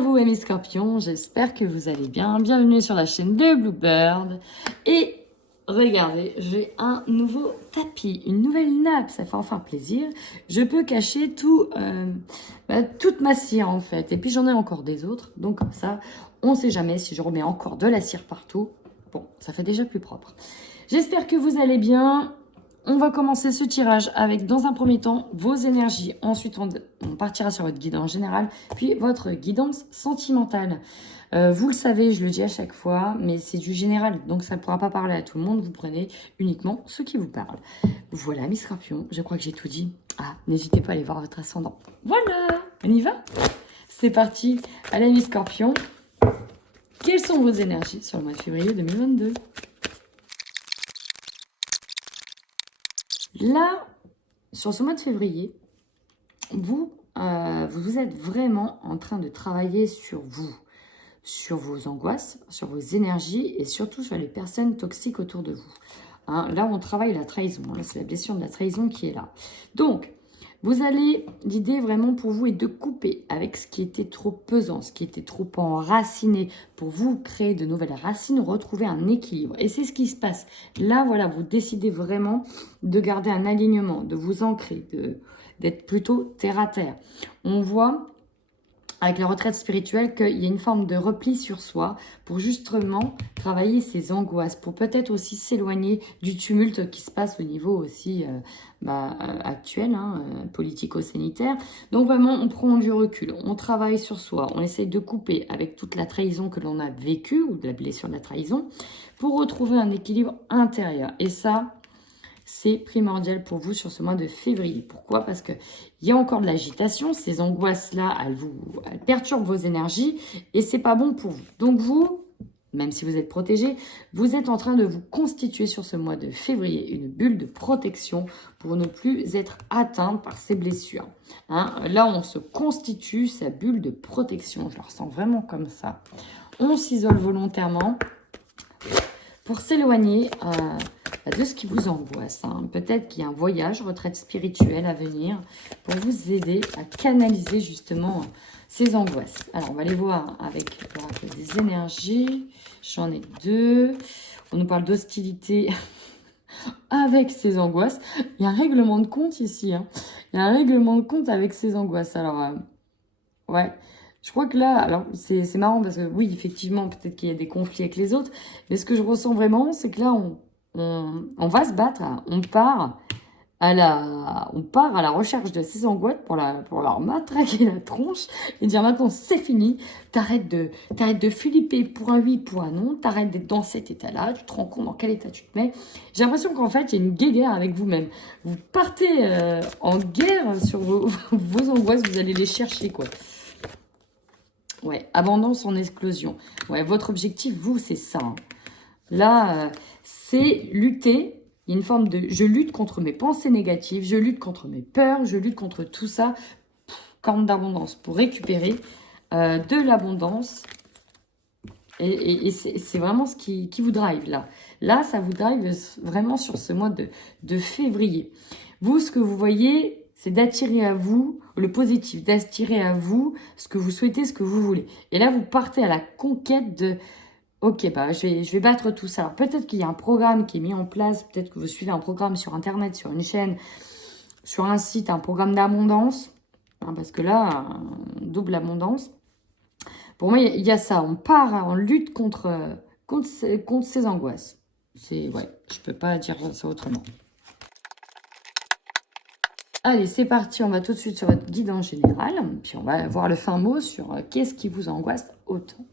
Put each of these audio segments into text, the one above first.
vous, amis scorpions, j'espère que vous allez bien. Bienvenue sur la chaîne de Bluebird. Et regardez, j'ai un nouveau tapis, une nouvelle nappe, ça fait enfin plaisir. Je peux cacher toute ma cire en fait. Et puis j'en ai encore des autres, donc comme ça, on ne sait jamais si je remets encore de la cire partout. Bon, ça fait déjà plus propre. J'espère que vous allez bien. On va commencer ce tirage avec, dans un premier temps, vos énergies. Ensuite, on partira sur votre guidance générale, puis votre guidance sentimentale. Vous le savez, je le dis à chaque fois, mais c'est du général, donc ça ne pourra pas parler à tout le monde. Vous prenez uniquement ce qui vous parle. Voilà, mes scorpions, je crois que j'ai tout dit. Ah, n'hésitez pas à aller voir votre ascendant. Voilà, on y va? C'est parti. Allez, mes scorpions, quelles sont vos énergies sur le mois de février 2022? Là, sur ce mois de février, vous êtes vraiment en train de travailler sur vous, sur vos angoisses, sur vos énergies et surtout sur les personnes toxiques autour de vous. Hein, là, on travaille la trahison. Hein, c'est la blessure de la trahison qui est là. Donc, l'idée vraiment pour vous est de couper avec ce qui était trop pesant, ce qui était trop enraciné, pour vous créer de nouvelles racines, retrouver un équilibre. Et c'est ce qui se passe. Là, voilà, vous décidez vraiment de garder un alignement, de vous ancrer, d'être plutôt terre à terre. On voit avec la retraite spirituelle qu'il y a une forme de repli sur soi pour justement travailler ses angoisses, pour peut-être aussi s'éloigner du tumulte qui se passe au niveau aussi actuel, politico-sanitaire. Donc vraiment, on prend du recul, on travaille sur soi, on essaye de couper avec toute la trahison que l'on a vécue, ou de la blessure de la trahison, pour retrouver un équilibre intérieur. Et ça, c'est primordial pour vous sur ce mois de février. Pourquoi? Parce qu'il y a encore de l'agitation. Ces angoisses-là, elles perturbent vos énergies et c'est pas bon pour vous. Donc vous, même si vous êtes protégé, vous êtes en train de vous constituer sur ce mois de février une bulle de protection pour ne plus être atteint par ces blessures. Hein, là, on se constitue sa bulle de protection. Je la ressens vraiment comme ça. On s'isole volontairement pour s'éloigner de ce qui vous angoisse. Hein. Peut-être qu'il y a un voyage, retraite spirituelle à venir pour vous aider à canaliser justement ces angoisses. Alors, on va les voir avec l'oracle des énergies. J'en ai deux. On nous parle d'hostilité avec ces angoisses. Il y a un règlement de compte ici. Hein. Il y a un règlement de compte avec ces angoisses. Alors, ouais. Je crois que là, alors c'est marrant parce que oui, effectivement, peut-être qu'il y a des conflits avec les autres, mais ce que je ressens vraiment, c'est que là, on va se battre, hein. On part à la recherche de ces angoisses pour leur matraquer la tronche et dire maintenant c'est fini, t'arrêtes de flipper pour un oui, pour un non, t'arrêtes d'être dans cet état-là, tu te rends compte dans quel état tu te mets. J'ai l'impression qu'en fait, il y a une guéguerre avec vous-même. Vous partez en guerre sur vos angoisses, vous allez les chercher, quoi. Ouais, abondance en explosion. Ouais, votre objectif, vous, c'est ça. Hein. Là, c'est lutter. Il y a une forme de... Je lutte contre mes pensées négatives, je lutte contre mes peurs, je lutte contre tout ça. Corne d'abondance pour récupérer de l'abondance. Et c'est vraiment ce qui vous drive, là. Là, ça vous drive vraiment sur ce mois de février. Vous, ce que vous voyez... c'est d'attirer à vous le positif, d'attirer à vous ce que vous souhaitez, ce que vous voulez. Et là, vous partez à la conquête de « Ok, bah, je vais battre tout ça. » Alors, peut-être qu'il y a un programme qui est mis en place, peut-être que vous suivez un programme sur Internet, sur une chaîne, sur un site, un programme d'abondance, hein, parce que là, double abondance. Pour moi, il y a ça. On part en lutte contre ces angoisses. Ouais, je ne peux pas dire ça autrement. Allez, c'est parti, on va tout de suite sur votre guidance générale, puis on va voir le fin mot sur qu'est-ce qui vous angoisse autant.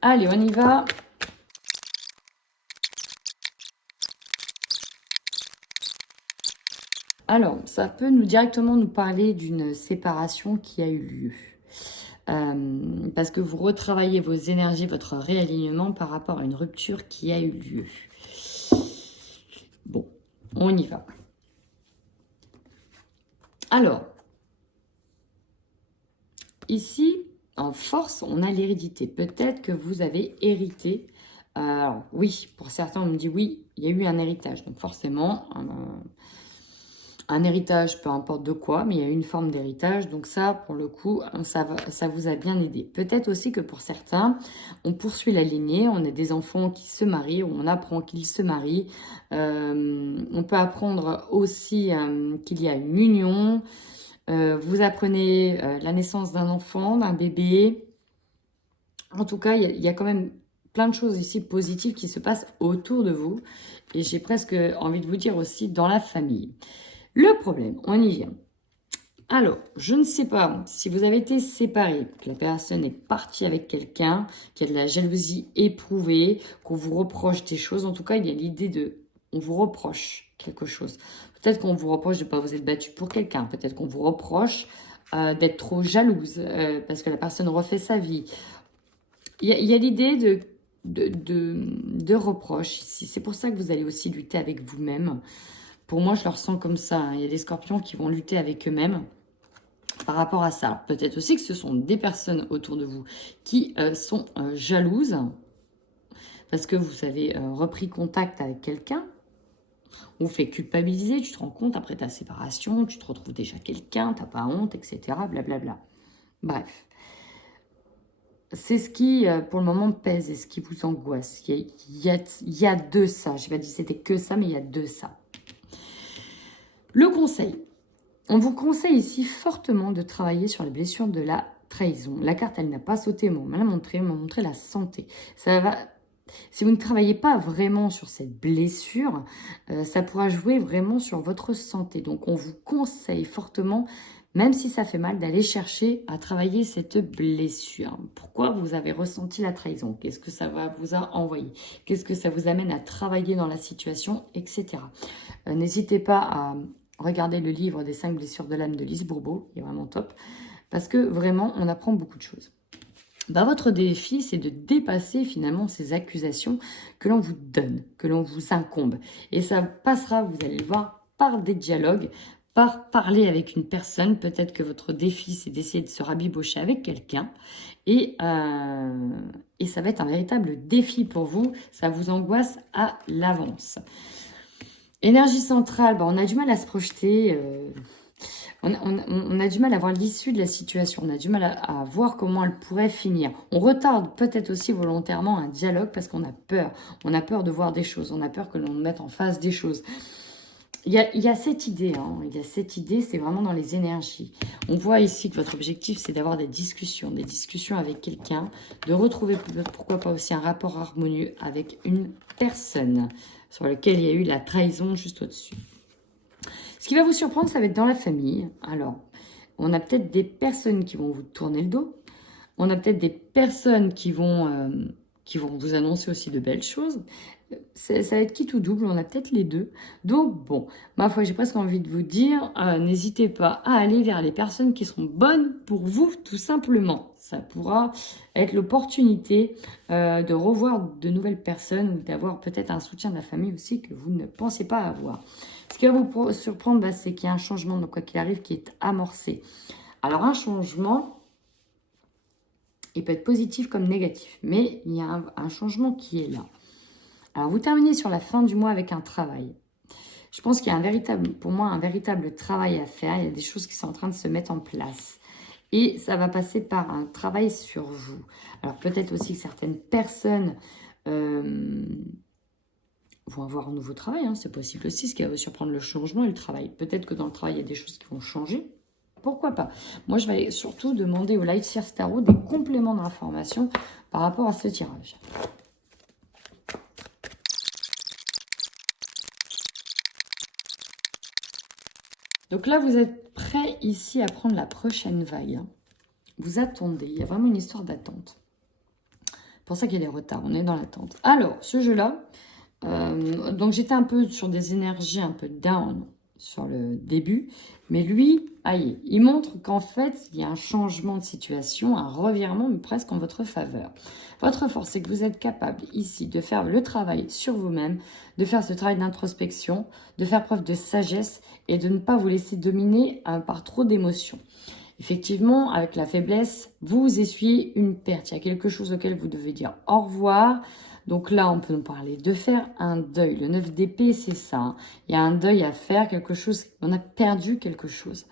Allez, on y va. Alors, ça peut directement nous parler d'une séparation qui a eu lieu. Parce que vous retravaillez vos énergies, votre réalignement par rapport à une rupture qui a eu lieu. Bon, on y va. Alors, ici, en force, on a l'hérédité. Peut-être que vous avez hérité. Alors, oui, pour certains, on me dit oui, il y a eu un héritage. Donc, forcément, un héritage, peu importe de quoi, mais il y a une forme d'héritage. Donc ça, pour le coup, ça vous a bien aidé. Peut-être aussi que pour certains, on poursuit la lignée, on a des enfants qui se marient, ou on apprend qu'ils se marient. On peut apprendre aussi qu'il y a une union. Vous apprenez la naissance d'un enfant, d'un bébé. En tout cas, il y a quand même plein de choses ici positives qui se passent autour de vous. Et j'ai presque envie de vous dire aussi dans la famille. Le problème, on y vient. Alors, je ne sais pas si vous avez été séparés, que la personne est partie avec quelqu'un, qu'il y a de la jalousie éprouvée, qu'on vous reproche des choses. En tout cas, il y a l'idée de... On vous reproche quelque chose. Peut-être qu'on vous reproche de ne pas vous être battu pour quelqu'un. Peut-être qu'on vous reproche d'être trop jalouse parce que la personne refait sa vie. Il y a l'idée de reproche ici. C'est pour ça que vous allez aussi lutter avec vous-même. Pour moi, je le ressens comme ça. Hein. Il y a des scorpions qui vont lutter avec eux-mêmes par rapport à ça. Peut-être aussi que ce sont des personnes autour de vous qui sont jalouses parce que vous avez repris contact avec quelqu'un. On vous fait culpabiliser, tu te rends compte après ta séparation, tu te retrouves déjà quelqu'un, t'as pas honte, etc. Blablabla. Bref. C'est ce qui, pour le moment, pèse et ce qui vous angoisse. Il y a de ça. Je n'ai pas dit que c'était que ça, mais il y a de ça. Le conseil. On vous conseille ici fortement de travailler sur les blessures de la trahison. La carte, elle n'a pas sauté, mais on m'a montré la santé. Ça va, si vous ne travaillez pas vraiment sur cette blessure, ça pourra jouer vraiment sur votre santé. Donc, on vous conseille fortement, même si ça fait mal, d'aller chercher à travailler cette blessure. Pourquoi vous avez ressenti la trahison? Qu'est-ce que ça vous a envoyé? Qu'est-ce que ça vous amène à travailler dans la situation, etc. N'hésitez pas à regarder le livre des 5 blessures de l'âme de Lise Bourbeau, il est vraiment top, parce que vraiment, on apprend beaucoup de choses. Bah, votre défi, c'est de dépasser finalement ces accusations que l'on vous donne, que l'on vous incombe. Et ça passera, vous allez le voir, par des dialogues, par parler avec une personne. Peut-être que votre défi, c'est d'essayer de se rabibocher avec quelqu'un. Et ça va être un véritable défi pour vous. Ça vous angoisse à l'avance. Énergie centrale, bah, on a du mal à se projeter. On a du mal à voir l'issue de la situation. On a du mal à voir comment elle pourrait finir. On retarde peut-être aussi volontairement un dialogue parce qu'on a peur. On a peur de voir des choses. On a peur que l'on mette en face des choses. Il y a cette idée. Hein. Il y a cette idée, c'est vraiment dans les énergies. On voit ici que votre objectif, c'est d'avoir des discussions avec quelqu'un, de retrouver pourquoi pas aussi un rapport harmonieux avec une personne sur lequel il y a eu la trahison juste au-dessus. Ce qui va vous surprendre, ça va être dans la famille. Alors, on a peut-être des personnes qui vont vous tourner le dos. On a peut-être des personnes qui vont vous annoncer aussi de belles choses. Ça va être quitte ou double, on a peut-être les deux. Donc, bon, ma foi, j'ai presque envie de vous dire, n'hésitez pas à aller vers les personnes qui sont bonnes pour vous, tout simplement. Ça pourra être l'opportunité de revoir de nouvelles personnes ou d'avoir peut-être un soutien de la famille aussi que vous ne pensez pas avoir. Ce qui va vous surprendre, bah, c'est qu'il y a un changement, donc quoi qu'il arrive, qui est amorcé. Alors, un changement, il peut être positif comme négatif, mais il y a un changement qui est là. Alors, vous terminez sur la fin du mois avec un travail. Je pense qu'il y a pour moi un véritable travail à faire. Il y a des choses qui sont en train de se mettre en place. Et ça va passer par un travail sur vous. Alors, peut-être aussi que certaines personnes vont avoir un nouveau travail. Hein. C'est possible aussi, ce qui va vous surprendre, le changement et le travail. Peut-être que dans le travail, il y a des choses qui vont changer. Pourquoi pas? Moi, je vais surtout demander au Light Seers Tarot des compléments d'information par rapport à ce tirage. Donc là, vous êtes prêts ici à prendre la prochaine vague. Vous attendez. Il y a vraiment une histoire d'attente. C'est pour ça qu'il y a des retards. On est dans l'attente. Alors, ce jeu-là, donc j'étais un peu sur des énergies un peu down sur le début. Mais lui, aïe, il montre qu'en fait, il y a un changement de situation, un revirement, mais presque en votre faveur. Votre force, c'est que vous êtes capable ici de faire le travail sur vous-même, de faire ce travail d'introspection, de faire preuve de sagesse et de ne pas vous laisser dominer par trop d'émotions. Effectivement, avec la faiblesse, vous essuyez une perte. Il y a quelque chose auquel vous devez dire au revoir. Donc là, on peut nous parler de faire un deuil. Le 9 d'épée, c'est ça. Hein. Il y a un deuil à faire, quelque chose, on a perdu quelque chose.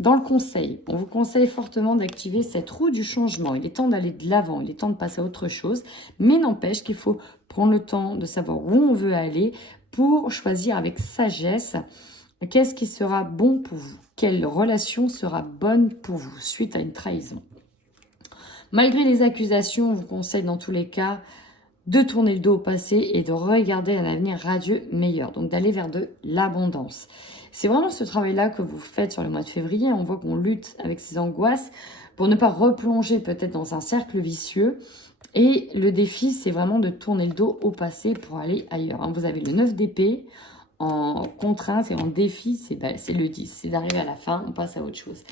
Dans le conseil, on vous conseille fortement d'activer cette roue du changement. Il est temps d'aller de l'avant, il est temps de passer à autre chose. Mais n'empêche qu'il faut prendre le temps de savoir où on veut aller pour choisir avec sagesse qu'est-ce qui sera bon pour vous. Quelle relation sera bonne pour vous suite à une trahison. Malgré les accusations, on vous conseille dans tous les cas de tourner le dos au passé et de regarder un avenir radieux meilleur. Donc d'aller vers de l'abondance. C'est vraiment ce travail-là que vous faites sur le mois de février. On voit qu'on lutte avec ces angoisses pour ne pas replonger peut-être dans un cercle vicieux. Et le défi, c'est vraiment de tourner le dos au passé pour aller ailleurs. Vous avez le 9 d'épée en contrainte et en défi, c'est le 10. C'est d'arriver à la fin, on passe à autre chose.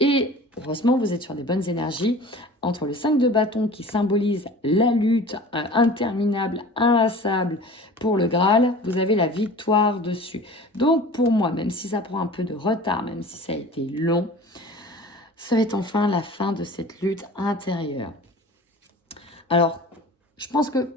Et heureusement, vous êtes sur des bonnes énergies. Entre le 5 de bâton qui symbolise la lutte interminable, inlassable pour le Graal, vous avez la victoire dessus. Donc pour moi, même si ça prend un peu de retard, même si ça a été long, ça va être enfin la fin de cette lutte intérieure. Alors, je pense que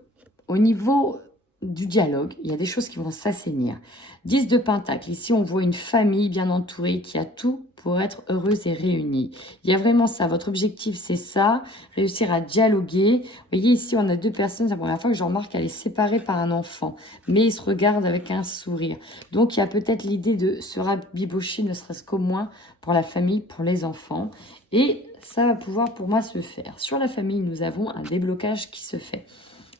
au niveau du dialogue, il y a des choses qui vont s'assainir. 10 de Pentacle, ici on voit une famille bien entourée qui a tout pour être heureuse et réunie. Il y a vraiment ça, votre objectif c'est ça, réussir à dialoguer. Vous voyez ici on a deux personnes, c'est la première fois que je remarque qu'elle est séparée par un enfant, mais ils se regardent avec un sourire. Donc il y a peut-être l'idée de se rabibocher, ne serait-ce qu'au moins pour la famille, pour les enfants. Et ça va pouvoir pour moi se faire. Sur la famille, nous avons un déblocage qui se fait.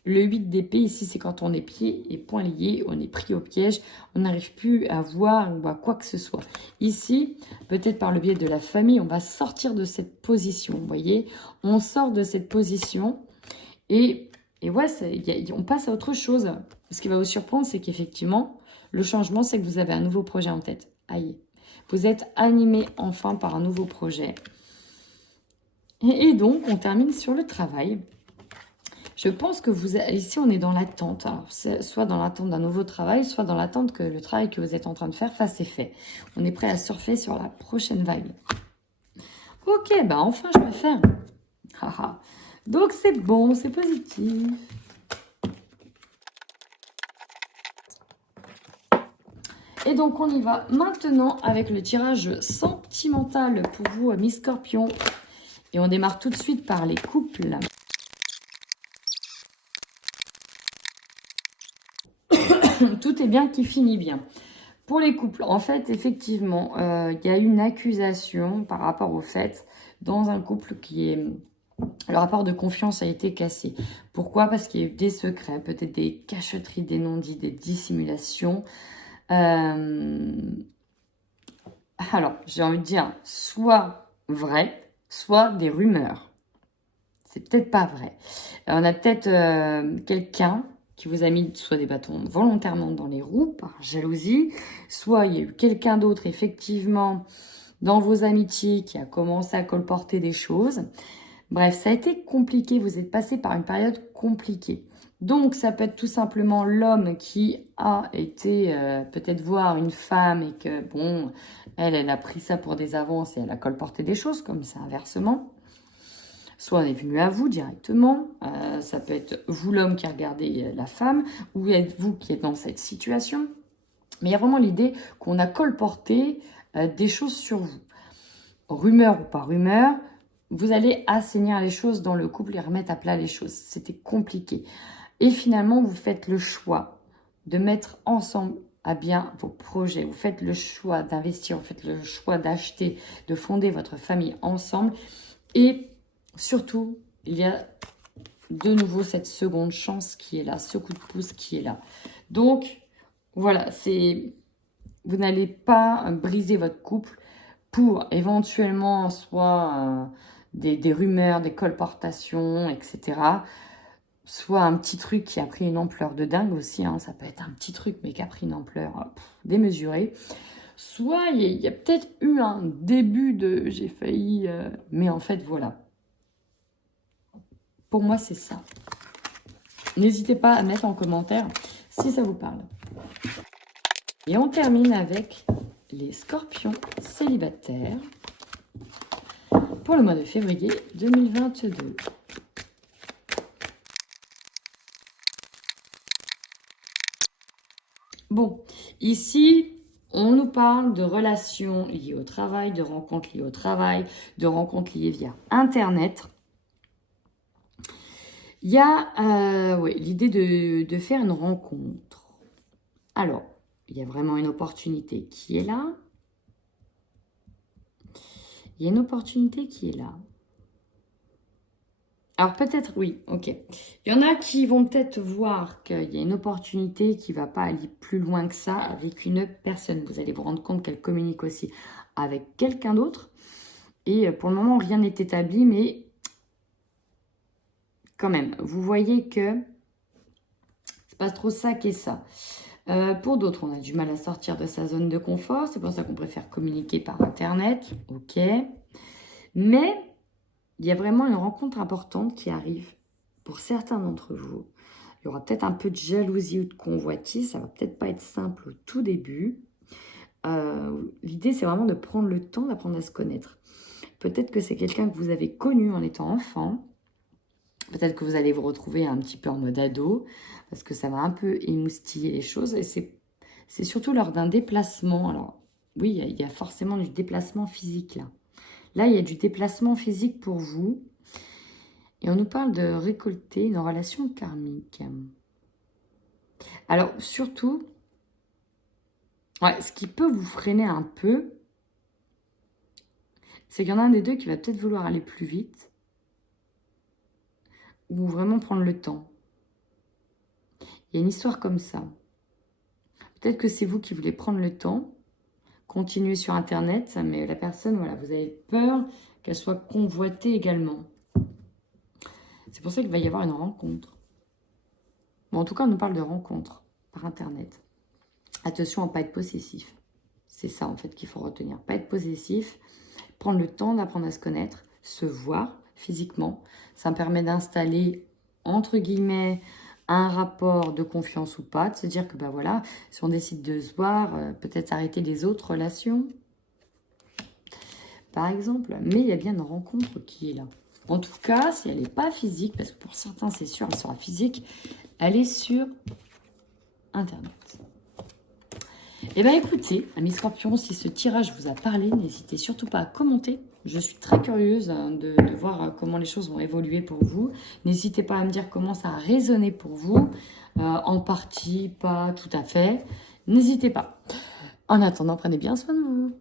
Le 8 d'épée, ici, c'est quand on est pieds et poings liés, on est pris au piège, on n'arrive plus à voir ou à quoi que ce soit. Ici, peut-être par le biais de la famille, on va sortir de cette position, vous voyez. On sort de cette position et ouais, on passe à autre chose. Ce qui va vous surprendre, c'est qu'effectivement, le changement, c'est que vous avez un nouveau projet en tête. Aïe. Vous êtes animé enfin par un nouveau projet. Et donc, on termine sur le travail. Je pense que ici, on est dans l'attente. Soit dans l'attente d'un nouveau travail, soit dans l'attente que le travail que vous êtes en train de faire fasse effet. On est prêt à surfer sur la prochaine vague. Ok, bah enfin, je vais faire. Donc, c'est bon, c'est positif. Et donc, on y va maintenant avec le tirage sentimental pour vous, amis Scorpions. Et on démarre tout de suite par les couples. Tout est bien qui finit bien. Pour les couples, en fait, effectivement, il y a une accusation par rapport au fait, dans un couple qui est... Le rapport de confiance a été cassé. Pourquoi? Parce qu'il y a eu des secrets, peut-être des cachotteries, des non-dits, des dissimulations. Alors, j'ai envie de dire, soit vrai, soit des rumeurs. C'est peut-être pas vrai. On a peut-être quelqu'un qui vous a mis soit des bâtons volontairement dans les roues par jalousie, soit il y a eu quelqu'un d'autre effectivement dans vos amitiés qui a commencé à colporter des choses. Bref, ça a été compliqué, vous êtes passé par une période compliquée. Donc ça peut être tout simplement l'homme qui a été peut-être voir une femme et que bon, elle a pris ça pour des avances et elle a colporté des choses comme ça inversement. Soit elle est venue à vous directement, ça peut être vous l'homme qui a regardé la femme, ou êtes-vous qui êtes dans cette situation. Mais il y a vraiment l'idée qu'on a colporté des choses sur vous. Rumeur ou pas rumeur, vous allez assainir les choses dans le couple et remettre à plat les choses. C'était compliqué. Et finalement, vous faites le choix de mettre ensemble à bien vos projets. Vous faites le choix d'investir, vous faites le choix d'acheter, de fonder votre famille ensemble. Et surtout, il y a de nouveau cette seconde chance qui est là, ce coup de pouce qui est là. Donc, voilà, vous n'allez pas briser votre couple pour éventuellement soit des rumeurs, des colportations, etc. Soit un petit truc qui a pris une ampleur de dingue aussi, hein, ça peut être un petit truc mais qui a pris une ampleur démesurée. Soit il y a peut-être eu un début de j'ai failli, mais en fait voilà. Pour moi, c'est ça. N'hésitez pas à mettre en commentaire si ça vous parle. Et on termine avec les scorpions célibataires pour le mois de février 2022. Bon, ici, on nous parle de relations liées au travail, de rencontres liées au travail, de rencontres liées via Internet. Il y a ouais, l'idée de faire une rencontre. Alors, il y a vraiment une opportunité qui est là. Il y a une opportunité qui est là. Alors peut-être, oui, ok. Il y en a qui vont peut-être voir qu'il y a une opportunité qui ne va pas aller plus loin que ça avec une personne. Vous allez vous rendre compte qu'elle communique aussi avec quelqu'un d'autre. Et pour le moment, rien n'est établi, mais quand même, vous voyez que c'est pas trop ça qu'est ça. Pour d'autres, on a du mal à sortir de sa zone de confort. C'est pour ça qu'on préfère communiquer par Internet. Ok. Mais il y a vraiment une rencontre importante qui arrive pour certains d'entre vous. Il y aura peut-être un peu de jalousie ou de convoitise. Ça va peut-être pas être simple au tout début. L'idée, c'est vraiment de prendre le temps d'apprendre à se connaître. Peut-être que c'est quelqu'un que vous avez connu en étant enfant. Peut-être que vous allez vous retrouver un petit peu en mode ado, parce que ça va un peu émoustiller les choses. Et c'est surtout lors d'un déplacement. Alors, oui, il y a forcément du déplacement physique là. Là, il y a du déplacement physique pour vous. Et on nous parle de récolter une relation karmique. Alors, surtout, ouais, ce qui peut vous freiner un peu, c'est qu'il y en a un des deux qui va peut-être vouloir aller plus vite ou vraiment prendre le temps. Il y a une histoire comme ça. Peut-être que c'est vous qui voulez prendre le temps, continuer sur Internet, mais la personne, voilà, vous avez peur qu'elle soit convoitée également. C'est pour ça qu'il va y avoir une rencontre. Bon, en tout cas, on nous parle de rencontre par Internet. Attention à ne pas être possessif. C'est ça, en fait, qu'il faut retenir. Pas être possessif, prendre le temps d'apprendre à se connaître, se voir physiquement. Ça me permet d'installer, entre guillemets, un rapport de confiance ou pas, de se dire que, bah voilà, si on décide de se voir, peut-être arrêter les autres relations, par exemple. Mais il y a bien une rencontre qui est là. En tout cas, si elle n'est pas physique, parce que pour certains, c'est sûr, elle sera physique, elle est sur Internet. Eh bien, écoutez, amis scorpions, si ce tirage vous a parlé, n'hésitez surtout pas à commenter. Je suis très curieuse de voir comment les choses vont évoluer pour vous. N'hésitez pas à me dire comment ça a résonné pour vous. En partie, pas tout à fait. N'hésitez pas. En attendant, prenez bien soin de vous.